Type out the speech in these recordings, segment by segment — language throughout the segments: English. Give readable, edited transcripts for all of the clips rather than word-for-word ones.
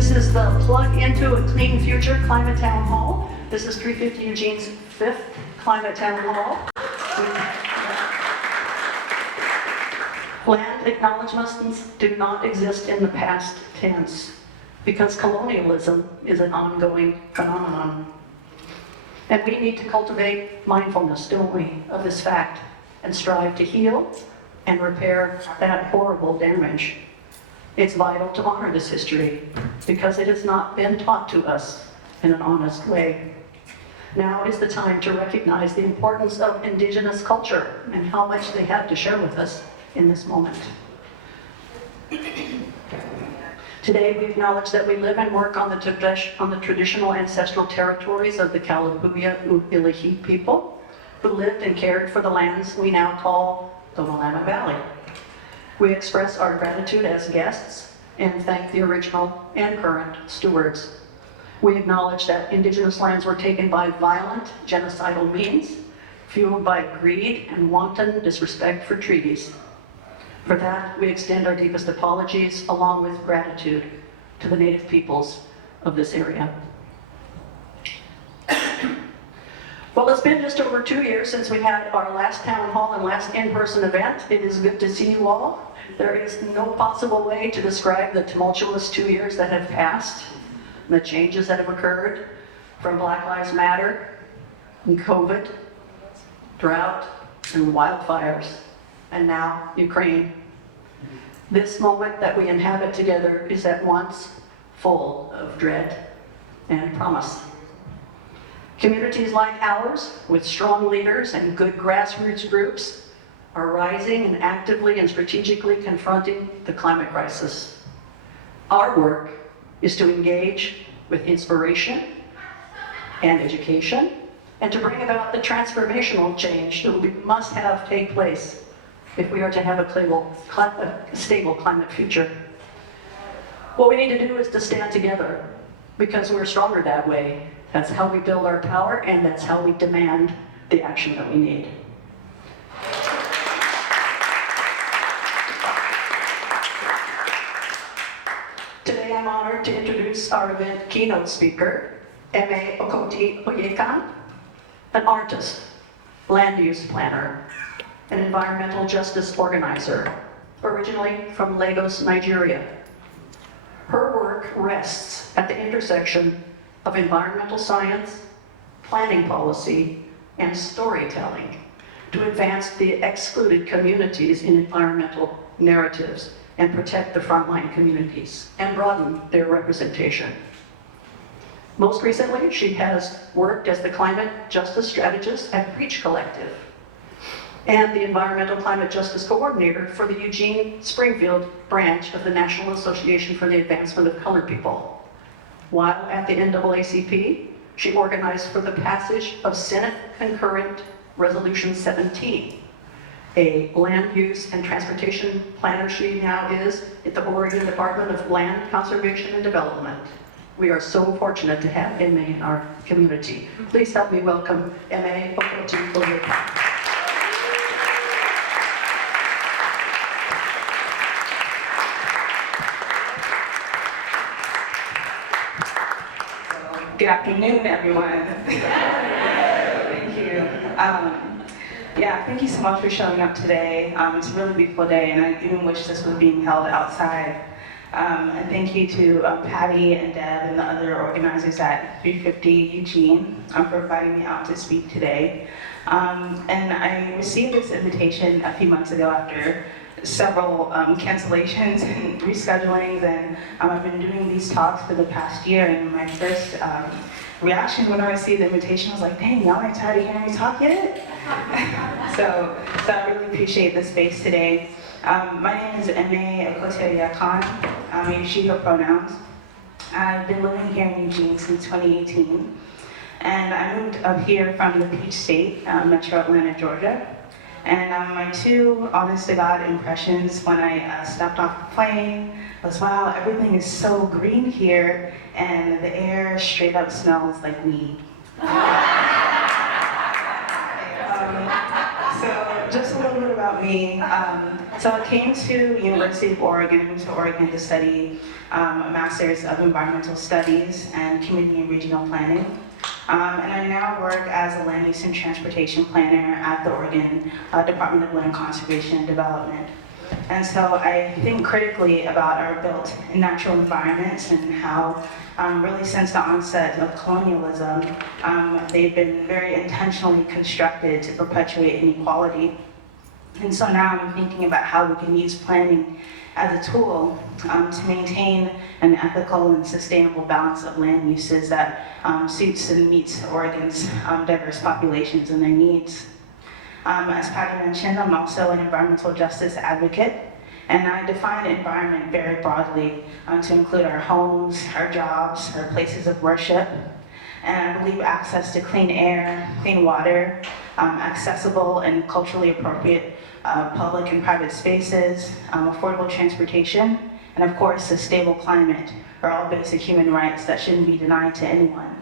This is the Plug into a Clean Future Climate Town Hall. This is 350 Eugene's 5th Climate Town Hall. Land acknowledgements do not exist in the past tense because colonialism is an ongoing phenomenon. And we need to cultivate mindfulness, don't we, of this fact and strive to heal and repair that horrible damage. It's vital to honor this history because it has not been taught to us in an honest way. Now is the time to recognize the importance of Indigenous culture and how much they have to share with us in this moment. Today we acknowledge that we live and work on the traditional ancestral territories of the Kalapuya-Uilihi people who lived and cared for the lands we now call the Willamette Valley. We express our gratitude as guests and thank the original and current stewards. We acknowledge that Indigenous lands were taken by violent, genocidal means, fueled by greed and wanton disrespect for treaties. For that, we extend our deepest apologies along with gratitude to the Native peoples of this area. Well, it's been just over 2 years since we had our last town hall and last in-person event. It is good to see you all. There is no possible way to describe the tumultuous 2 years that have passed, and the changes that have occurred from Black Lives Matter, and COVID, drought, and wildfires, and now Ukraine. This moment that we inhabit together is at once full of dread and promise. Communities like ours, with strong leaders and good grassroots groups, are rising and actively and strategically confronting the climate crisis. Our work is to engage with inspiration and education, and to bring about the transformational change that we must have take place if we are to have a stable climate future. What we need to do is to stand together, because we're stronger that way. That's how we build our power, and that's how we demand the action that we need. Today I'm honored to introduce our event keynote speaker, M.A. Okoti Oyekan, an artist, land use planner, an environmental justice organizer, originally from Lagos, Nigeria. Her work rests at the intersection of environmental science, planning policy, and storytelling to advance the excluded communities in environmental narratives and protect the frontline communities and broaden their representation. Most recently, she has worked as the climate justice strategist at Preach Collective and the environmental climate justice coordinator for the Eugene Springfield branch of the National Association for the Advancement of Colored People. While at the NAACP, she organized for the passage of Senate Concurrent Resolution 17, a land use and transportation planner she now is at the Oregon Department of Land Conservation and Development. We are so fortunate to have M.A. in our community. Please help me welcome M.A. Okoti Oyekan. Good afternoon, everyone. Thank you. Thank you so much for showing up today. It's a really beautiful day, and I even wish this was being held outside. And thank you to Patty and Deb and the other organizers at 350 Eugene for inviting me out to speak today. And I received this invitation a few months ago after several cancellations and reschedulings, and I've been doing these talks for the past year, and my first reaction when I received the invitation was like, dang, y'all ain't tired of hearing me talk yet? so I really appreciate the space today. My name is M.A. Okoti Oyekan. I use she, her pronouns. I've been living here in Eugene since 2018, and I moved up here from the Peach State, Metro Atlanta, Georgia. And my two honest-to-God impressions when I stepped off the plane was, wow, everything is so green here, and the air straight up smells like weed. So just a little bit about me. So I came to University of Oregon, to study a Master's of Environmental Studies and Community and Regional Planning. And I now work as a land use and transportation planner at the Oregon Department of Land Conservation and Development. And so I think critically about our built and natural environments and how really since the onset of colonialism, they've been very intentionally constructed to perpetuate inequality. And so now I'm thinking about how we can use planning as a tool to maintain an ethical and sustainable balance of land uses that suits and meets Oregon's diverse populations and their needs. As Patty mentioned, I'm also an environmental justice advocate, and I define environment very broadly to include our homes, our jobs, our places of worship. And I believe access to clean air, clean water, accessible and culturally appropriate public and private spaces, affordable transportation, and of course a stable climate are all basic human rights that shouldn't be denied to anyone.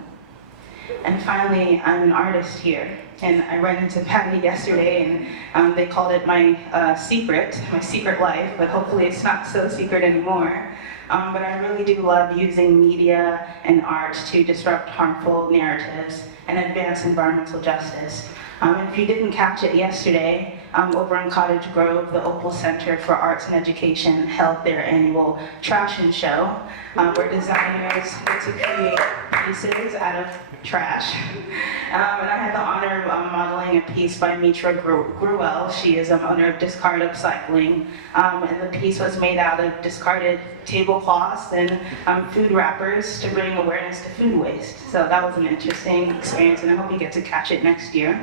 And finally, I'm an artist here, and I ran into Patty yesterday, and they called it my secret life, but hopefully it's not so secret anymore. But I really do love using media and art to disrupt harmful narratives and advance environmental justice. And if you didn't catch it yesterday, over in Cottage Grove, the Opal Center for Arts and Education held their annual Trash and Show, where designers get to create pieces out of trash. And I had the honor of modeling a piece by Mitra Gruel. She is an owner of Discard Upcycling, and the piece was made out of discarded tablecloths and food wrappers to bring awareness to food waste. So that was an interesting experience, and I hope you get to catch it next year.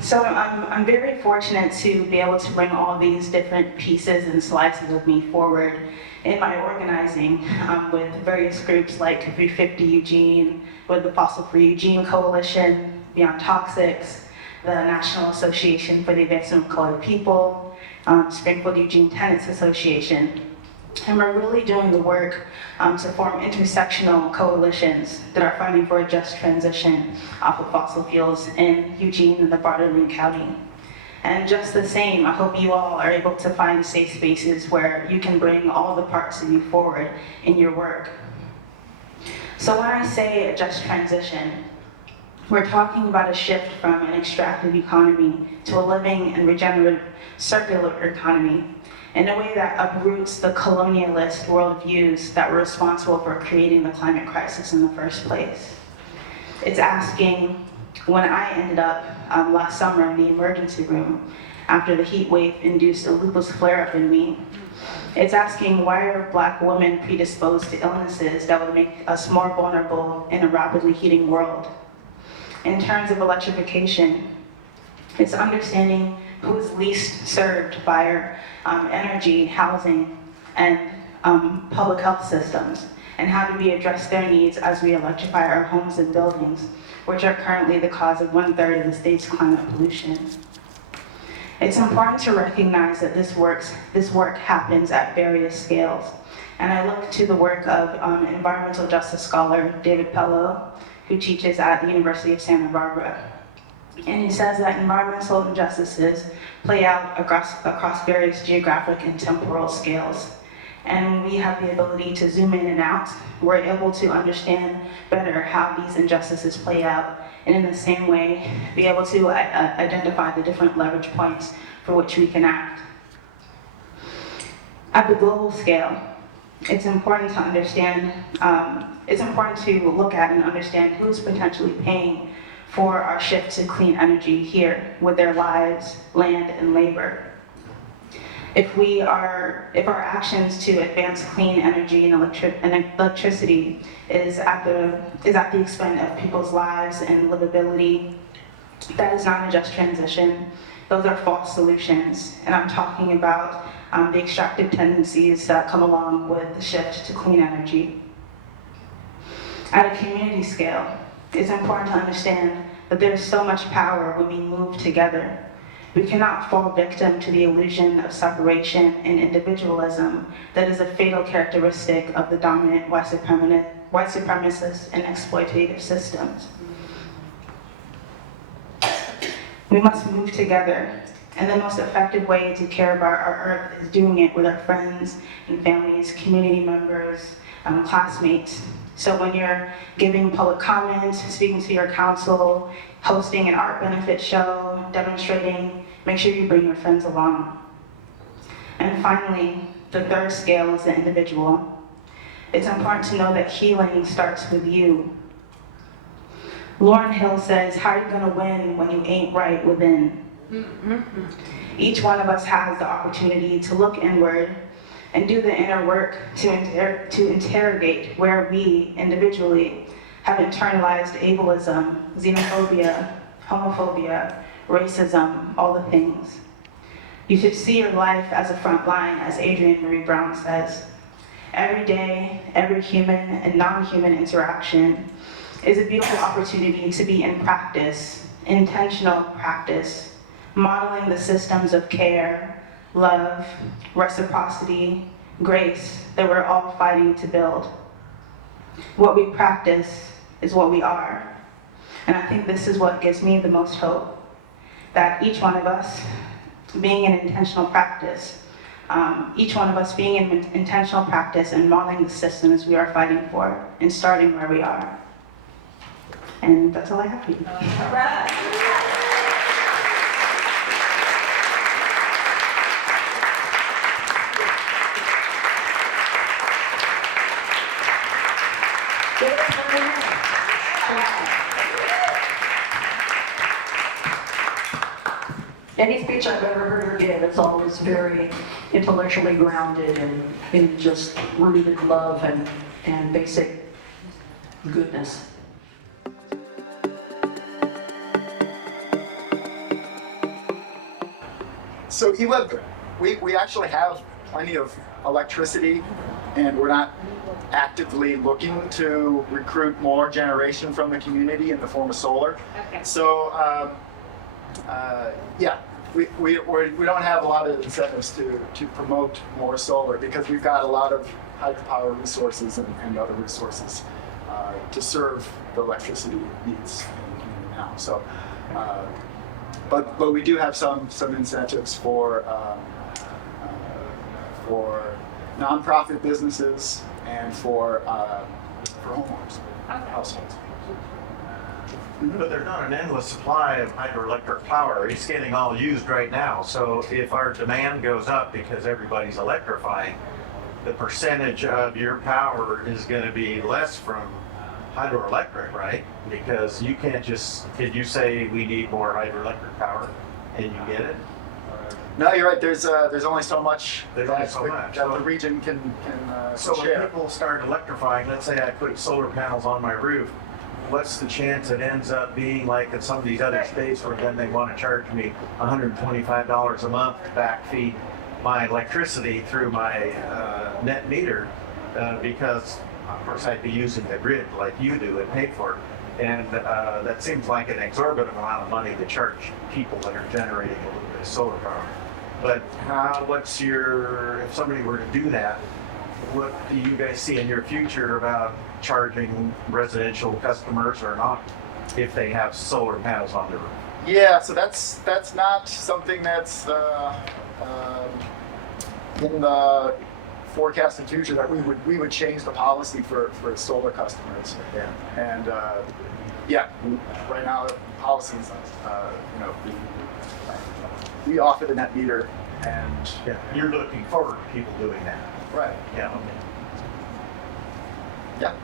So I'm very fortunate to be able to bring all these different pieces and slices of me forward in my organizing with various groups like 350 Eugene, with the Fossil Free Eugene Coalition, Beyond Toxics, the National Association for the Advancement of Colored People, Springfield Eugene Tenants Association. And we're really doing the work to form intersectional coalitions that are fighting for a just transition off of fossil fuels in Eugene and the broader Linn County. And just the same, I hope you all are able to find safe spaces where you can bring all the parts of you forward in your work. So when I say a just transition, we're talking about a shift from an extractive economy to a living and regenerative circular economy in a way that uproots the colonialist worldviews that were responsible for creating the climate crisis in the first place. It's asking, when I ended up last summer in the emergency room after the heat wave induced a lupus flare-up in me, it's asking, why are Black women predisposed to illnesses that would make us more vulnerable in a rapidly heating world? In terms of electrification, it's understanding who is least served by our energy, housing, and public health systems, and how do we address their needs as we electrify our homes and buildings, which are currently the cause of 1/3 of the state's climate pollution. It's important to recognize that this work happens at various scales. And I look to the work of environmental justice scholar David Pello, who teaches at the University of Santa Barbara. And he says that environmental injustices play out across various geographic and temporal scales. And we have the ability to zoom in and out. We're able to understand better how these injustices play out, and in the same way, be able to identify the different leverage points for which we can act. At the global scale, it's important to understand, it's important to look at and understand who's potentially paying for our shift to clean energy here with their lives, land, and labor. If our actions to advance clean energy and electricity is at the expense of people's lives and livability, that is not a just transition. Those are false solutions. And I'm talking about the extractive tendencies that come along with the shift to clean energy. At a community scale, it's important to understand that there's so much power when we move together. We cannot fall victim to the illusion of separation and individualism that is a fatal characteristic of the dominant white supremacist and exploitative systems. We must move together And the most effective way to care about our earth is doing it with our friends and families, community members, classmates. So when you're giving public comment, speaking to your council, hosting an art benefit show, demonstrating, make sure you bring your friends along. And finally, the third scale is the individual. It's important to know that healing starts with you. Lauryn Hill says, how are you gonna win when you ain't right within? Each one of us has the opportunity to look inward and do the inner work to interrogate where we individually have internalized ableism, xenophobia, homophobia, racism, all the things. You should see your life as a front line, as Adrienne Marie Brown says. Every day, every human and non-human interaction is a beautiful opportunity to be in practice, intentional practice, modeling the systems of care, love, reciprocity, grace that we're all fighting to build. What we practice is what we are. And I think this is what gives me the most hope, that each one of us being in intentional practice, each one of us being in intentional practice and modeling the systems we are fighting for and starting where we are. And that's all I have for you. All right. Any speech I've ever heard her give, it's always very intellectually grounded and in just rooted love and basic goodness. So we actually have plenty of electricity, and we're not actively looking to recruit more generation from the community in the form of solar. Okay. So yeah, we don't have a lot of incentives to promote more solar because we've got a lot of hydropower resources and other resources to serve the electricity needs in the community now. So, but we do have some incentives for nonprofit businesses and for homeowners, households. But there's not an endless supply of hydroelectric power. It's getting all used right now. So if our demand goes up because everybody's electrifying, the percentage of your power is going to be less from hydroelectric, right? Because you can't just, did you say we need more hydroelectric power and you get it? No, you're right. There's only so much There's only so much. that the region can So when share. people start electrifying, let's say I put solar panels on my roof, what's the chance it ends up being like in some of these other states where then they want to charge me $125 a month to backfeed my electricity through my net meter because, of course, I'd be using the grid like you do and pay for it. And that seems like an exorbitant amount of money to charge people that are generating a little bit of solar power. But if somebody were to do that, what do you guys see in your future about charging residential customers or not if they have solar panels on their roof? Yeah, so that's not something that's in the forecasted future that we would change the policy for solar customers. Yeah. And yeah, right now the policy is we offer the net meter, and Yeah. You're looking forward to people doing that. right. Yeah. Yeah.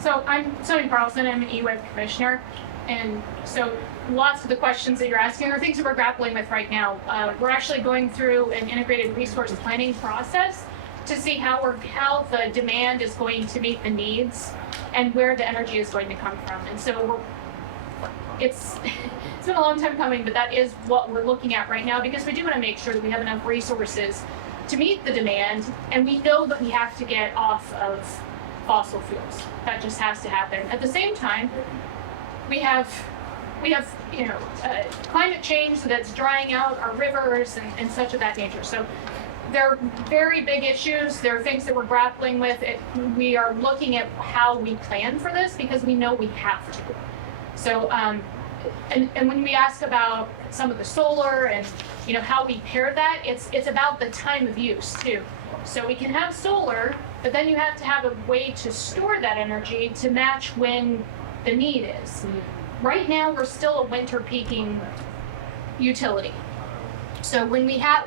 So I'm Tony Carlson, I'm an E-Web commissioner, and so lots of the questions that you're asking are things that we're grappling with right now. We're actually going through an integrated resource planning process to see how the demand is going to meet the needs and where the energy is going to come from. And so it's been a long time coming, but that is what we're looking at right now because we do want to make sure that we have enough resources to meet the demand, and we know that we have to get off of fossil fuels. That just has to happen. At the same time, we have climate change that's drying out our rivers and such of that nature. So they're very big issues. There are things that we're grappling with. We are looking at how we plan for this because we know we have to. So and when we ask about some of the solar and how we pair that, it's about the time of use too. So we can have solar, but then you have to have a way to store that energy to match when the need is. Right now, we're still a winter peaking utility. So when we have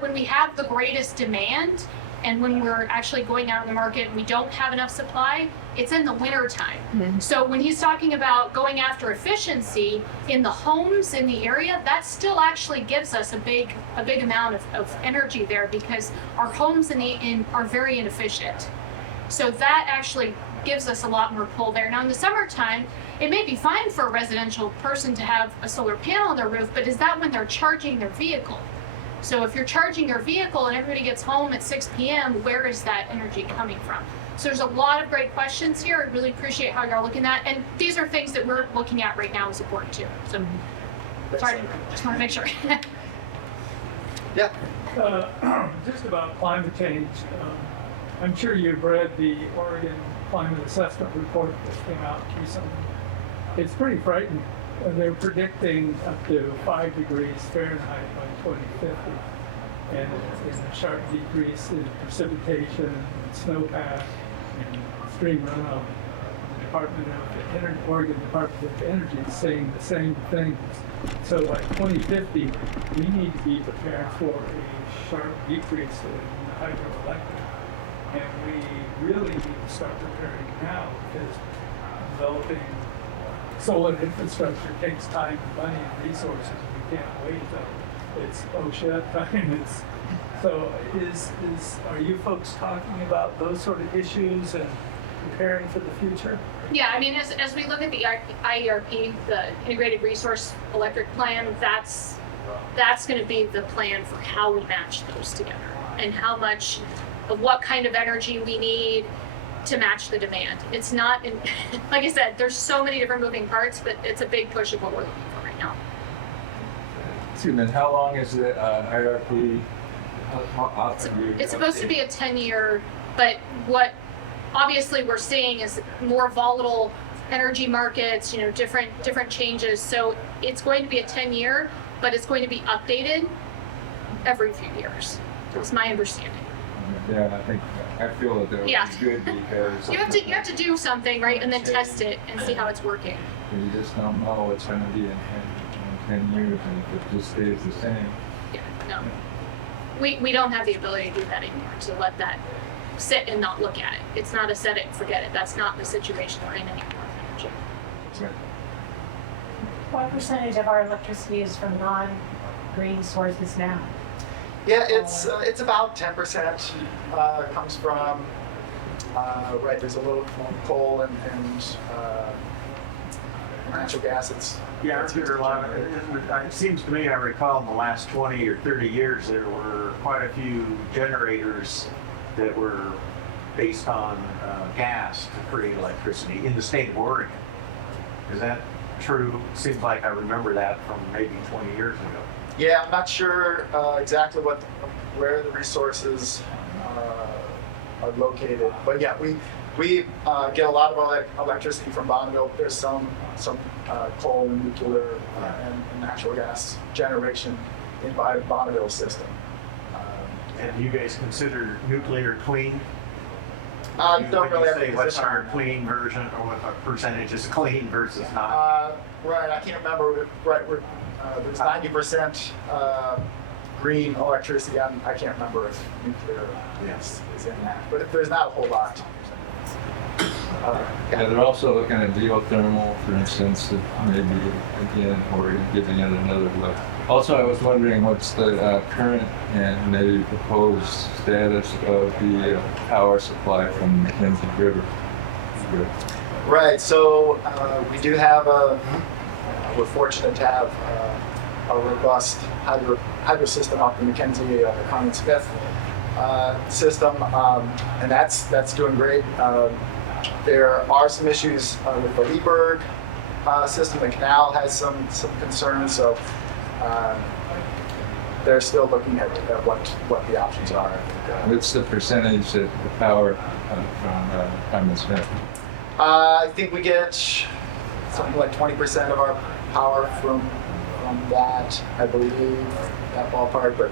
the greatest demand, and when we're actually going out in the market and we don't have enough supply, it's in the winter time. So when he's talking about going after efficiency in the homes in the area, that still actually gives us a big amount of energy there, because our homes are very inefficient. So that actually gives us a lot more pull there. Now in the summertime, it may be fine for a residential person to have a solar panel on their roof, but is that when they're charging their vehicle? So if you're charging your vehicle and everybody gets home at 6 p.m., where is that energy coming from? So there's a lot of great questions here. I really appreciate how you're looking at, and these are things that we're looking at right now as a board too. So sorry, just want to make sure. Yeah. Just about climate change, I'm sure you've read the Oregon Climate Assessment Report that came out recently. It's pretty frightening. They're predicting up to 5 degrees Fahrenheit by 2050, and a sharp decrease in precipitation, and snowpack, and stream runoff. The Oregon Department of Energy is saying the same things. So by 2050, we need to be prepared for a sharp decrease in the hydroelectric. And we really need to start preparing now, because developing solar infrastructure takes time and money and resources. We can't wait till it's oh shit time. Are you folks talking about those sort of issues and preparing for the future? Yeah, I mean, as we look at the IERP, the Integrated Resource Electric Plan, that's going to be the plan for how we match those together, and how much of what kind of energy we need to match the demand. It's not, like I said, there's so many different moving parts, but it's a big push of what we're looking for right now. Excuse me, how long is the IRP? It's supposed to be a 10-year, but what obviously we're seeing is more volatile energy markets, different changes. So it's going to be a 10-year, but it's going to be updated every few years. That's my understanding. Yeah, I feel that would be good, because you have to do something, right, and then test it and see how it's working. You just don't know what's going to be in 10 years, and if it just stays the same. Yeah, no. We don't have the ability to do that anymore, to let that sit and not look at it. It's not a set it and forget it. That's not the situation we're in anymore with energy. Right. What percentage of our electricity is from non-green sources now? Yeah, it's about 10% comes from, right, there's a little coal and natural gas. Yeah, aren't there a lot of, it seems to me, I recall in the last 20 or 30 years, there were quite a few generators that were based on gas to create electricity in the state of Oregon. Is that true? Seems like I remember that from maybe 20 years ago. Yeah, I'm not sure exactly where the resources are located, but yeah, we get a lot of our electricity from Bonneville. There's some coal and nuclear and natural gas generation in the Bonneville system. And you guys consider nuclear clean? Don't really have a say what's position our on clean version, or what percentage is clean versus not? right, I can't remember. Right, there's 90% green electricity. I can't remember if nuclear is in that, but there's not a whole lot. Yeah, they're also looking at geothermal, for instance, that maybe, again, or giving it another look. Also, I was wondering what's the current and maybe proposed status of the power supply from Mackenzie River. Right, so we do have we're fortunate to have a robust hydro system off the Mackenzie Connie Smith system, and that's doing great. There are some issues with the Lieberg system. The canal has some concerns, so they're still looking at what the options are. What's the percentage that the power from Connie Smith? I think we get something like 20% of our power from that, I believe, that ballpark, but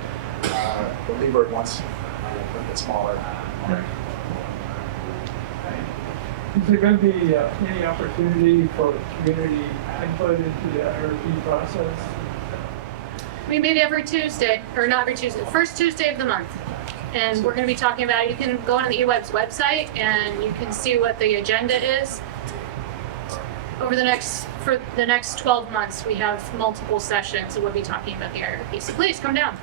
the Leeward one's a little bit smaller. Is there going to be any opportunity for community input into the IRP process? We meet every Tuesday, or not every Tuesday, first Tuesday of the month. And we're going to be talking about it. You can go on the eWeb's website and you can see what the agenda is. For the next 12 months, we have multiple sessions and we'll be talking about the IRP. So please come down.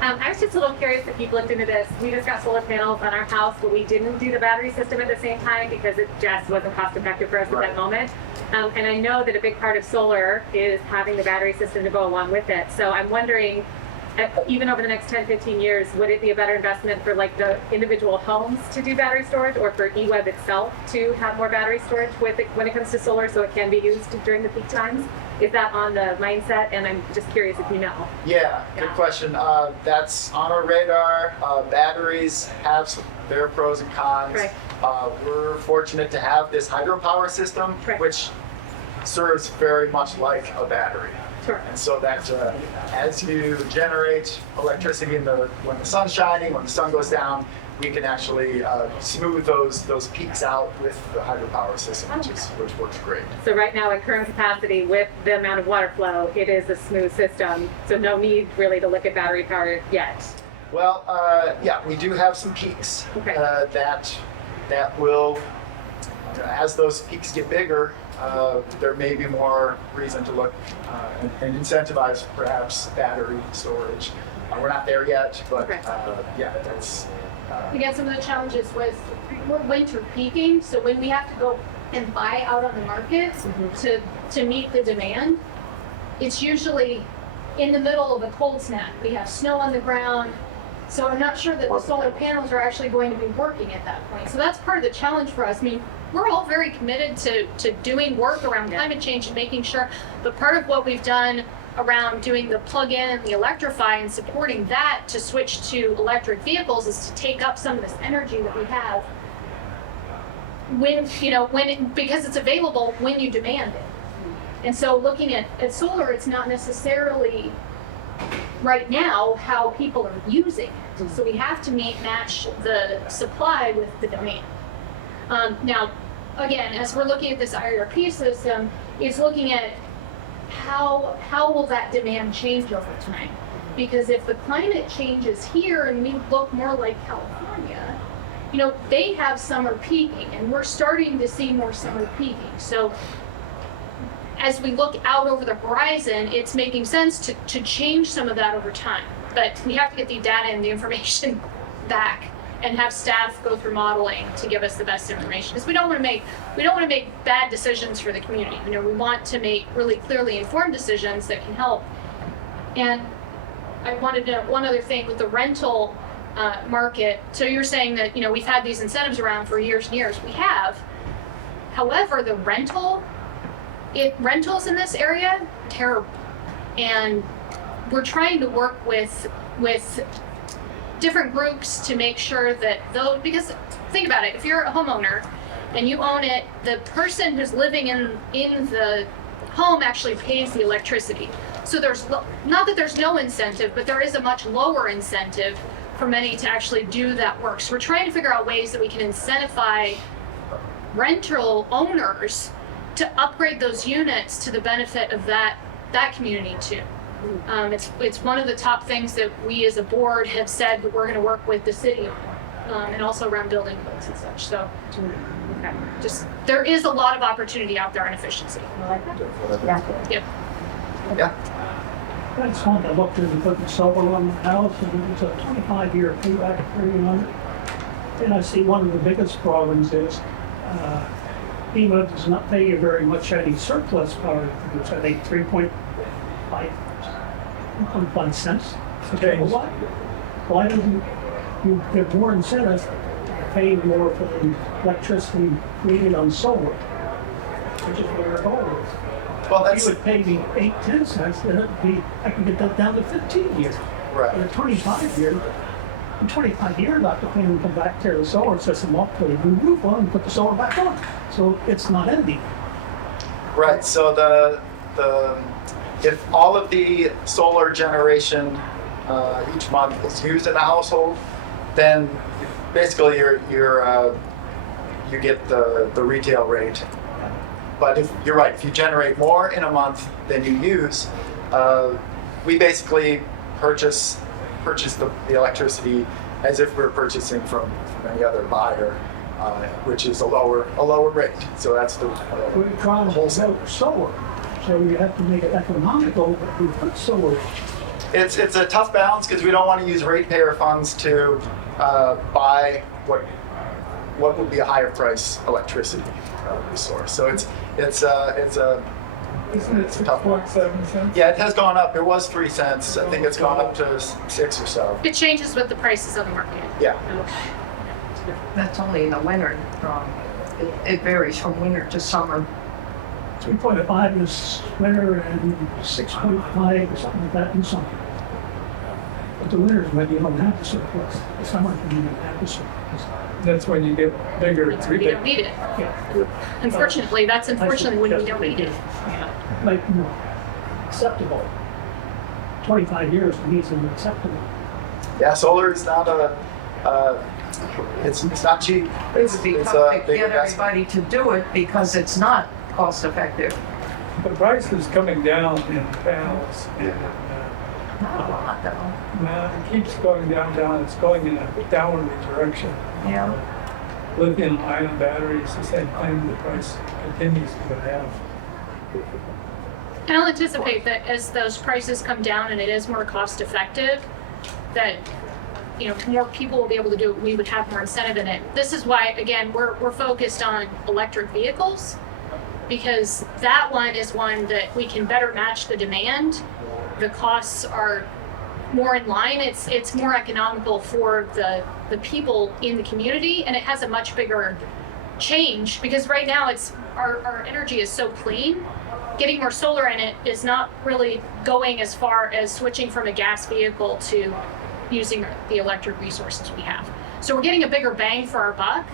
I was just a little curious if you've looked into this. We just got solar panels on our house, but we didn't do the battery system at the same time because it just wasn't cost effective for us at that moment. And I know that a big part of solar is having the battery system to go along with it. So I'm wondering, even over the next 10, 15 years, would it be a better investment for like the individual homes to do battery storage or for eWeb itself to have more battery storage with it when it comes to solar so it can be used during the peak times? Is that on the mindset? And I'm just curious if you know. Yeah, good question. That's on our radar. Batteries have their pros and cons. Right. We're fortunate to have this hydropower system, Right. which serves very much like a battery. Sure. And so that as you generate electricity when the sun's shining, when the sun goes down, we can actually smooth those peaks out with the hydropower system, which works great. So right now at current capacity with the amount of water flow, it is a smooth system. So no need really to look at battery power yet. Well, yeah, we do have some peaks Okay. that will, as those peaks get bigger, there may be more reason to look and incentivize perhaps battery storage. We're not there yet, but Okay. yeah, that's. Again, some of the challenges with winter peaking, so when we have to go and buy out on the market to meet the demand, it's usually in the middle of a cold snap. We have snow on the ground, so I'm not sure that the solar panels are actually going to be working at that point. So that's part of the challenge for us. I mean, we're all very committed to doing work around climate change and making sure, but part of what we've done around doing the plug-in and the electrify and supporting that to switch to electric vehicles is to take up some of this energy that we have because it's available when you demand it. And so looking at solar, it's not necessarily right now how people are using it. So we have to match the supply with the demand. Now, again, as we're looking at this IRP system, it's looking at how will that demand change over time? Because if the climate changes here and we look more like California, they have summer peaking and we're starting to see more summer peaking. So as we look out over the horizon, it's making sense to change some of that over time. But we have to get the data and the information back and have staff go through modeling to give us the best information. Because we don't want to make bad decisions for the community. We want to make really clearly informed decisions that can help. And I wanted to one other thing with the rental market. So you're saying that we've had these incentives around for years and years. We have. However, the rentals in this area terrible, and we're trying to work with different groups to make sure that because think about it, if you're a homeowner and you own it, the person who's living in the home actually pays the electricity. So there's not that there's no incentive, but there is a much lower incentive for many to actually do that work. So we're trying to figure out ways that we can incentivize rental owners to upgrade those units to the benefit of that community too. It's one of the top things that we as a board have said that we're going to work with the city on, and also around building codes and such. So, just there is a lot of opportunity out there on efficiency. Yep. Yeah. I just wanted to look into putting solar on the house, and it's a 25-year payback period on it. And I see one of the biggest problems is FEMA does not pay you very much any surplus power to produce. I think 3.5 cents a kilowatt. Why don't you give more incentive to pay more for the electricity created on solar, which is what our goal is? Well, If you would pay me 8-10 cents, then I can get that down to 15 years. right. In 25 years, I have to pay them to come back, tear the solar system off, put a new roof on, and put the solar back on. So it's not ending. Right. So if all of the solar generation each month is used in a household, then basically you get the retail rate. But if you're right, if you generate more in a month than you use, we basically purchase the electricity as if we're purchasing from any other buyer, which is a lower rate. So that's the We're trying to wholesale. promote solar, so you have to make it economical, but we put solar. It's a tough balance because we don't want to use ratepayer funds to buy what would be a higher price electricity resource. So it's a Isn't it tough one. 6.7 cents? Yeah, it has gone up. It was 3 cents. I think it's gone up to 6 or so. It changes with the prices on the market. Yeah. That's only in the winter. It varies from winter to summer. 3.5 is winter and 6.5 or something like that in summer. But the winters, maybe you don't have the surplus. The summer, you don't have the surplus. That's when you get bigger. That's when we don't need it. Yeah. Unfortunately, that's unfortunately when we don't need it. Make more acceptable. 25 years needs them acceptable. Yeah, solar is not it's not cheap. It would be It's tough a to big get investment. everybody to do it because it's not cost effective. The price is coming down in panels. Not a lot though. It keeps going down. It's going in a downward direction. Yeah. Lithium-ion batteries, the same thing. The price continues to go down. And I'll anticipate that as those prices come down and it is more cost effective, that more people will be able to do it. We would have more incentive in it. This is why, again, we're focused on electric vehicles, because that one is one that we can better match the demand. The costs are more in line. It's more economical for the people in the community, and it has a much bigger change because right now our energy is so clean. Getting more solar in it is not really going as far as switching from a gas vehicle to using the electric resources we have. So we're getting a bigger bang for our buck.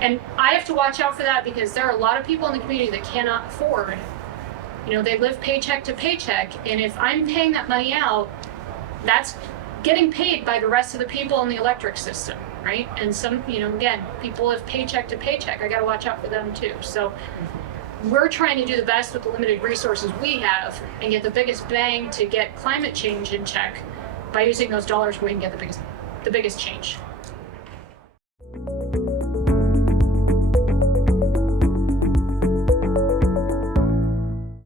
And I have to watch out for that because there are a lot of people in the community that cannot afford. They live paycheck to paycheck. And if I'm paying that money out, that's getting paid by the rest of the people in the electric system, right? And some, again, people live paycheck to paycheck. I got to watch out for them too. So we're trying to do the best with the limited resources we have and get the biggest bang to get climate change in check by using those dollars where we can get the biggest change.